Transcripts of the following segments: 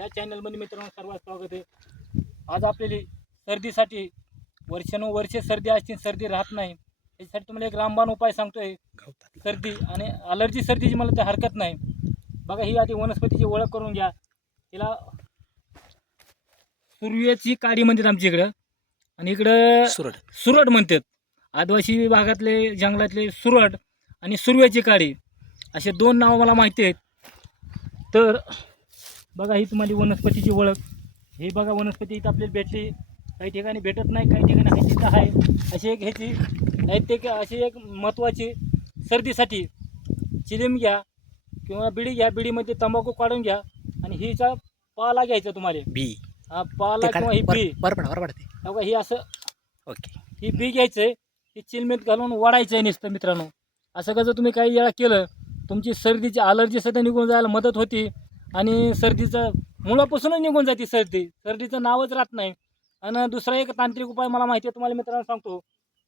या चॅनलमध्ये मित्रांनो सर्वात स्वागत आहे. आज आपल्याला सर्दीसाठी वर्षानुवर्षे सर्दी असते सर्दी राहत नाही. याच्यासाठी तुम्हाला एक रामबाण उपाय सांगतोय. सर्दी आणि अलर्जी सर्दीची मला तर हरकत नाही. बघा ही आधी वनस्पतीची ओळख करून घ्या. तिला सूर्याची काडी म्हणतात आमच्या इकडं. आणि इकडं सुरड. सुरड म्हणतात. आदिवासी भागातले जंगलातले सुरड आणि सुरव्याची काळी असे दोन नावं मला माहिती आहेत. तर बघा ही तुम्हाला वनस्पतीची ओळख. ही बघा वनस्पती इथं आपल्याला भेटली. काही ठिकाणी भेटत नाही काही ठिकाणी आहे तिथं आहे. अशी एक ह्याची नैतिक अशी एक महत्त्वाची सर्दीसाठी चिलीम घ्या किंवा बिडी घ्या. बिडीमध्ये तंबाखू काढून घ्या आणि हिचा पाला घ्यायचा तुम्हाला. बी. हा पाला किंवा ही बी. बरोबर ही असं ओके. ही बी घ्यायचं आहे ही चिलमीत घालून वाढायचं आहे नुसतं मित्रांनो. असं कसं तुम्ही काही वेळा केलं तुमची सर्दीची अलर्जी सध्या निघून जायला मदत होती आणि सर्दीचं मुळापासूनच निघून जाते सर्दी. सर्दीचं नावच राहत नाही. आणि दुसरा एक तांत्रिक उपाय मला माहिती आहे तुम्हाला मित्रांनो सांगतो.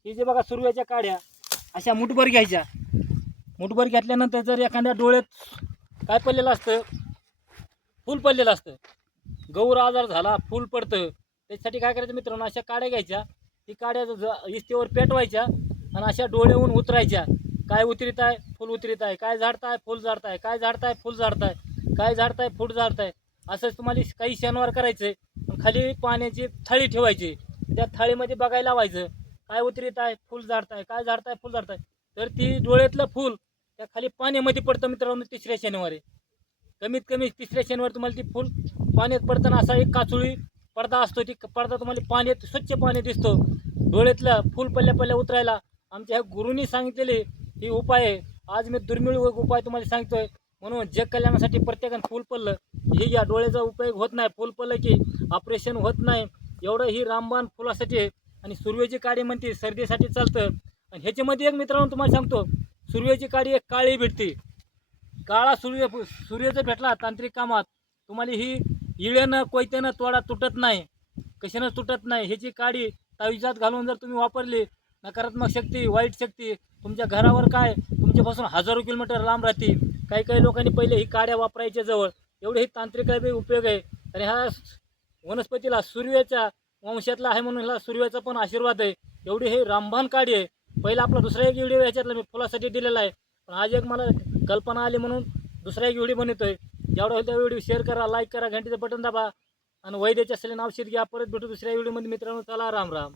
की जे बघा सूर्याच्या काड्या अशा मुठभर घ्यायच्या. मुठभर घेतल्यानंतर जर एखाद्या डोळ्यात काय पडलेलं असतं? फूल पडलेलं असतं. गौर आजार झाला फूल पडतं. त्याच्यासाठी काय करायचं मित्रांनो? अशा काड्या घ्यायच्या. ती काड्या ज- इस्तेवर पेटवायच्या आणि अशा डोळ्याहून उतरायच्या. काय उतरीत आहे? फुल उतरीत आहे. काय झाडताय फुल झाडताय काय झाडताय फुल झाडताय काय झाडताय फूट झाडताय असंच तुम्हाला काही शनिवार करायचं खाली पाण्याची थाळी ठेवायची. त्या थाळीमध्ये बघायला लावायचं काय उतरित आहे फुल झाडताय काय झाडताय फुल झाडताय. तर ती डोळ्यातलं फुल त्या खाली पाण्यामध्ये पडतं मित्रांनो तिसऱ्या शनिवारी. कमीत कमी तिसऱ्या शनिवारी तुम्हाला ती फुल पाण्यात पडताना असा एक काचुळी पडदा असतो ती पडदा तुम्हाला पाण्यात स्वच्छ पाणी दिसतो. डोळ्यातलं फुल पल्ल्या पल्ल्या उतरायला आमच्या ह्या गुरुनी सांगितलेले ही उपाय आहे. आज मी दुर्मिळ उपाय तुम्हाला सांगतोय. म्हणून जग कल्याणासाठी प्रत्येकानं फुल पडलं. हे या डोळ्याचा उपयोग होत नाही. फुल पडलं की ऑपरेशन होत नाही. एवढं ही रामबाण फुलासाठी आहे. आणि सूर्याची काडी म्हणते सर्दीसाठी चालतं. आणि ह्याच्यामध्ये एक मित्रांनो तुम्हाला सांगतो सूर्याची काडी एक काळी भेटते. काळा सूर्य सूर्याचं भेटला तांत्रिक कामात तुम्हाला ही इळ्यानं कोयत्यानं तोडा तुटत नाही. कशानं तुटत नाही? ह्याची काडी ताविजात घालून जर तुम्ही वापरली नकारात्मक शक्ती वाईट शक्ती तुमच्या घरावर काय? तुमच्यापासून हजारो किलोमीटर लांब राहते काही काही लोकांनी पहिले ही काड्या वापरायच्या जवळ. एवढे ही तांत्रिक आहे बी उपयोग आहे. आणि हा वनस्पतीला सूर्याच्या वंशातला आहे म्हणून ह्याला सूर्याचा पण आशीर्वाद आहे. एवढी हे रामबाण काडी आहे. पहिला आपला दुसरा एक व्हिडिओ ह्याच्यातला मी फुलासाठी दिलेला आहे. पण आज एक मला कल्पना आली म्हणून दुसरा एक व्हिडिओ आहे जेवढा होईल त्या व्हिडिओ शेअर करा लाईक करा घंटीचं बटन दाबा. आणि वैद्याच्या सलीन नाव घ्या. परत भेटू दुसऱ्या व्हिडिओमध्ये. मित्रांनो चला राम राम.